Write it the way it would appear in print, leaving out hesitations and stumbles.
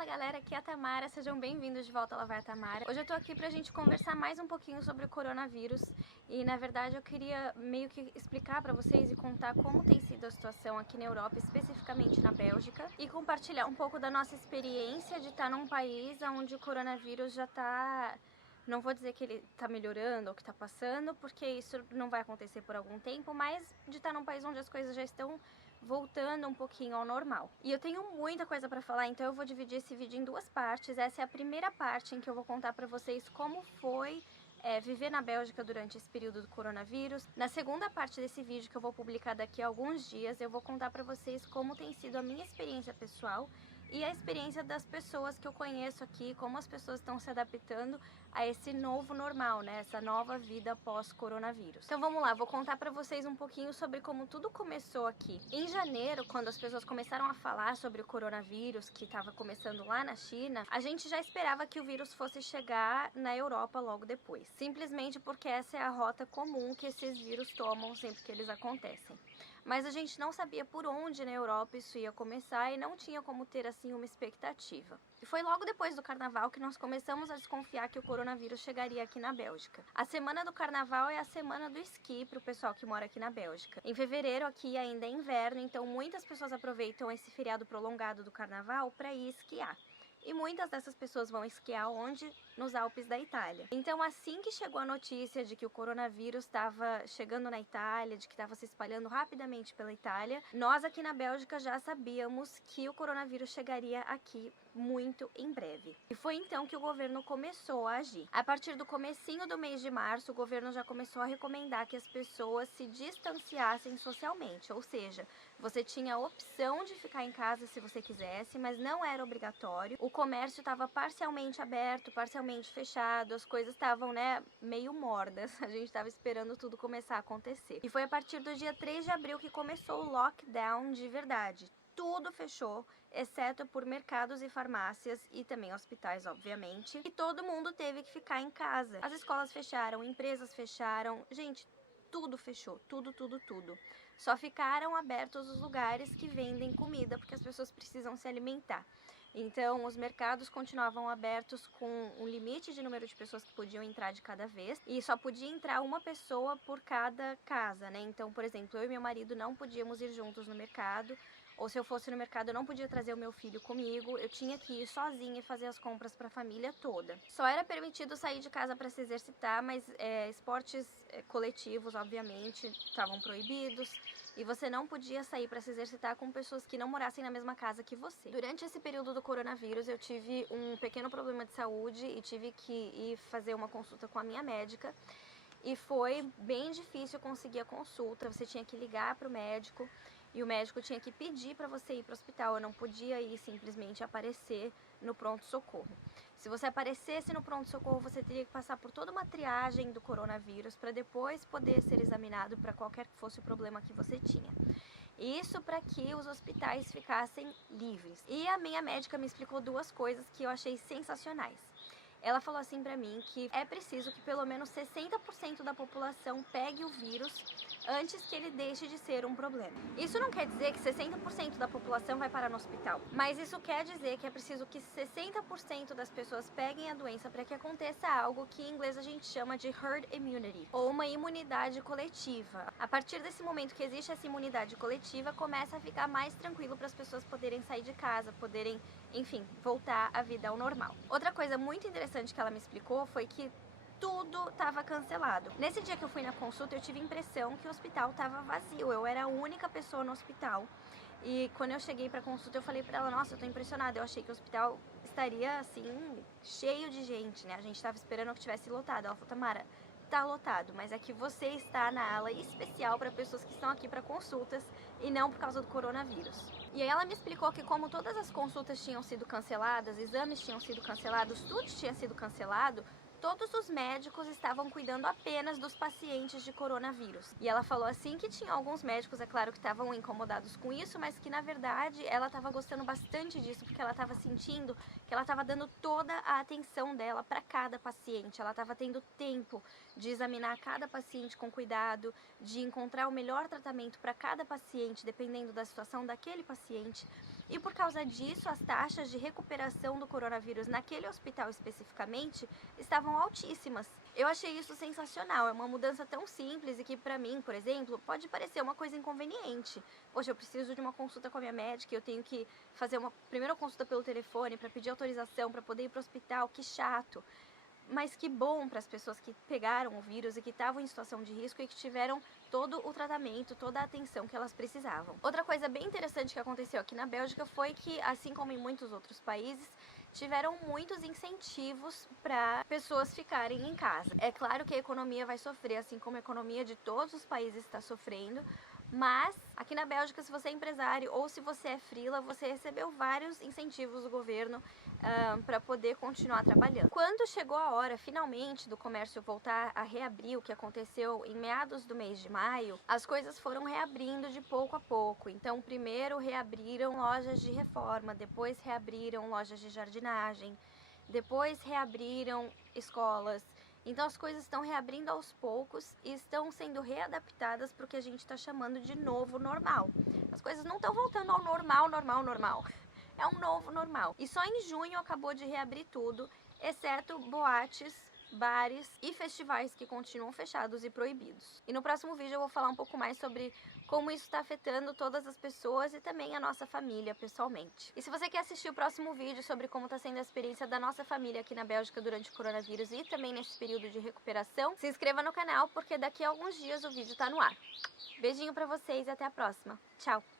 Fala galera, aqui é a Tamara, sejam bem-vindos de volta a Lavar Tamara. Hoje eu tô aqui pra gente conversar mais um pouquinho sobre o coronavírus e na verdade eu queria meio que explicar pra vocês e contar como tem sido a situação aqui na Europa, especificamente na Bélgica, e compartilhar um pouco da nossa experiência de estar num país onde o coronavírus já tá... Não vou dizer que ele tá melhorando ou que tá passando, porque isso não vai acontecer por algum tempo, mas de estar num país onde as coisas já estão voltando um pouquinho ao normal. E eu tenho muita coisa pra falar, então eu vou dividir esse vídeo em duas partes. Essa é a primeira parte em que eu vou contar pra vocês como foi viver na Bélgica durante esse período do coronavírus. Na segunda parte desse vídeo, que eu vou publicar daqui a alguns dias, eu vou contar pra vocês como tem sido a minha experiência pessoal e a experiência das pessoas que eu conheço aqui, como as pessoas estão se adaptando a esse novo normal, né? Essa nova vida pós-coronavírus. Então vamos lá, vou contar pra vocês um pouquinho sobre como tudo começou aqui. Em janeiro, quando as pessoas começaram a falar sobre o coronavírus, que estava começando lá na China, a gente já esperava que o vírus fosse chegar na Europa logo depois. Simplesmente porque essa é a rota comum que esses vírus tomam sempre que eles acontecem. Mas a gente não sabia por onde na Europa isso ia começar e não tinha como ter assim uma expectativa. E foi logo depois do carnaval que nós começamos a desconfiar que o coronavírus chegaria aqui na Bélgica. A semana do carnaval é a semana do esqui para o pessoal que mora aqui na Bélgica. Em fevereiro aqui ainda é inverno, então muitas pessoas aproveitam esse feriado prolongado do carnaval para ir esquiar. E muitas dessas pessoas vão esquiar onde? Nos Alpes da Itália. Então assim que chegou a notícia de que o coronavírus estava chegando na Itália, de que estava se espalhando rapidamente pela Itália, nós aqui na Bélgica já sabíamos que o coronavírus chegaria aqui muito em breve. E foi então que o governo começou a agir. A partir do comecinho do mês de março, o governo já começou a recomendar que as pessoas se distanciassem socialmente, ou seja, você tinha a opção de ficar em casa se você quisesse, mas não era obrigatório. O comércio estava parcialmente aberto, parcialmente fechado, as coisas estavam, né, meio mornas. A gente estava esperando tudo começar a acontecer. E foi a partir do dia 3 de abril que começou o lockdown de verdade. Tudo fechou, exceto por mercados e farmácias e também hospitais, obviamente. E todo mundo teve que ficar em casa. As escolas fecharam, empresas fecharam. Gente, tudo fechou, tudo. Só ficaram abertos os lugares que vendem comida, porque as pessoas precisam se alimentar. Então, os mercados continuavam abertos com um limite de número de pessoas que podiam entrar de cada vez, e só podia entrar uma pessoa por cada casa, né? Então, por exemplo, eu e meu marido não podíamos ir juntos no mercado, ou se eu fosse no mercado eu não podia trazer o meu filho comigo, eu tinha que ir sozinha e fazer as compras para a família toda. Só era permitido sair de casa para se exercitar, mas esportes coletivos, obviamente, estavam proibidos, e você não podia sair para se exercitar com pessoas que não morassem na mesma casa que você. Durante esse período do coronavírus, eu tive um pequeno problema de saúde e tive que ir fazer uma consulta com a minha médica. E foi bem difícil conseguir a consulta, você tinha que ligar para o médico e o médico tinha que pedir para você ir para o hospital, eu não podia ir simplesmente aparecer no pronto-socorro. Se você aparecesse no pronto-socorro, você teria que passar por toda uma triagem do coronavírus para depois poder ser examinado para qualquer que fosse o problema que você tinha. Isso para que os hospitais ficassem livres. E a minha médica me explicou duas coisas que eu achei sensacionais. Ela falou assim pra mim que é preciso que pelo menos 60% da população pegue o vírus antes que ele deixe de ser um problema. Isso não quer dizer que 60% da população vai parar no hospital, mas isso quer dizer que é preciso que 60% das pessoas peguem a doença para que aconteça algo que em inglês a gente chama de herd immunity, ou uma imunidade coletiva. A partir desse momento que existe essa imunidade coletiva, começa a ficar mais tranquilo para as pessoas poderem sair de casa, poderem, enfim, voltar à vida ao normal. Outra coisa muito interessante que ela me explicou foi que tudo estava cancelado. Nesse dia que eu fui na consulta, eu tive a impressão que o hospital estava vazio. Eu era a única pessoa no hospital. E quando eu cheguei pra consulta, eu falei pra ela, nossa, eu tô impressionada. Eu achei que o hospital estaria, assim, cheio de gente, né? A gente tava esperando que tivesse lotado. Ela falou, Tamara, tá lotado, mas é que você está na ala especial para pessoas que estão aqui para consultas e não por causa do coronavírus. E aí ela me explicou que como todas as consultas tinham sido canceladas, exames tinham sido cancelados, tudo tinha sido cancelado, todos os médicos estavam cuidando apenas dos pacientes de coronavírus. E ela falou assim que tinha alguns médicos, é claro, que estavam incomodados com isso, mas que na verdade ela estava gostando bastante disso, porque ela estava sentindo que ela estava dando toda a atenção dela para cada paciente. Ela estava tendo tempo de examinar cada paciente com cuidado, de encontrar o melhor tratamento para cada paciente, dependendo da situação daquele paciente. E por causa disso, as taxas de recuperação do coronavírus naquele hospital especificamente estavam altíssimas. Eu achei isso sensacional, é uma mudança tão simples e que pra mim, por exemplo, pode parecer uma coisa inconveniente. Poxa, eu preciso de uma consulta com a minha médica, eu tenho que fazer uma primeira consulta pelo telefone para pedir autorização para poder ir pro hospital, que chato. Mas que bom para as pessoas que pegaram o vírus e que estavam em situação de risco e que tiveram todo o tratamento, toda a atenção que elas precisavam. Outra coisa bem interessante que aconteceu aqui na Bélgica foi que, assim como em muitos outros países, tiveram muitos incentivos para pessoas ficarem em casa. É claro que a economia vai sofrer, assim como a economia de todos os países está sofrendo, mas aqui na Bélgica, se você é empresário ou se você é freela, você recebeu vários incentivos do governo para poder continuar trabalhando. Quando chegou a hora, finalmente, do comércio voltar a reabrir, o que aconteceu em meados do mês de maio, as coisas foram reabrindo de pouco a pouco. Então, primeiro reabriram lojas de reforma, depois reabriram lojas de jardinagem, depois reabriram escolas. Então as coisas estão reabrindo aos poucos e estão sendo readaptadas para o que a gente está chamando de novo normal. As coisas não estão voltando ao normal. É um novo normal. E só em junho acabou de reabrir tudo, exceto boates, bares e festivais que continuam fechados e proibidos. E no próximo vídeo eu vou falar um pouco mais sobre como isso está afetando todas as pessoas e também a nossa família pessoalmente. E se você quer assistir o próximo vídeo sobre como está sendo a experiência da nossa família aqui na Bélgica durante o coronavírus e também nesse período de recuperação, se inscreva no canal porque daqui a alguns dias o vídeo está no ar. Beijinho pra vocês e até a próxima. Tchau!